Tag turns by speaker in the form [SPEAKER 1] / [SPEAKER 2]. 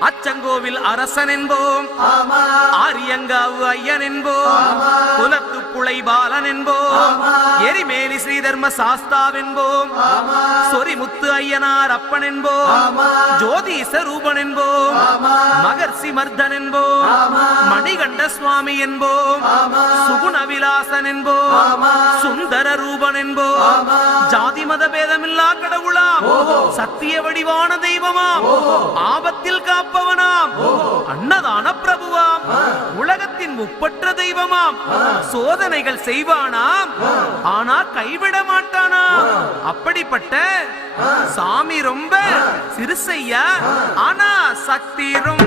[SPEAKER 1] அச்சங்கோவில் அரசன் என்போம் ஆரியங்காவு ஐயன் என்போம் குலத்து புலை பாலன் என்போம் எரிமேலி ஸ்ரீதர்ம சாஸ்தாவென்போம். சொரிமுத்து ஐயனார் அப்பன் என்போம் ஜோதிச ரூபன் என்போம் மகர்ஷி மர்தன் என்போம் மணிகண்ட சுவாமி என்போம். சுகுண விலாசன் என்போம் சுந்தர ரூபன் என்போம் ஜாதி மத பேதமில்லா கடவுளாம். சத்திய வடிவான தெய்வமாம். ஆபத்தில் அன்னதான பிரபுவாம். உலகத்தின் முப்பற்ற தெய்வமாம். சோதனைகள் செய்வானாம். ஆனா கைவிட மாட்டானாம். அப்படிப்பட்ட சாமி ரொம்ப சிறுசையா ஆனா சக்தி ரொம்ப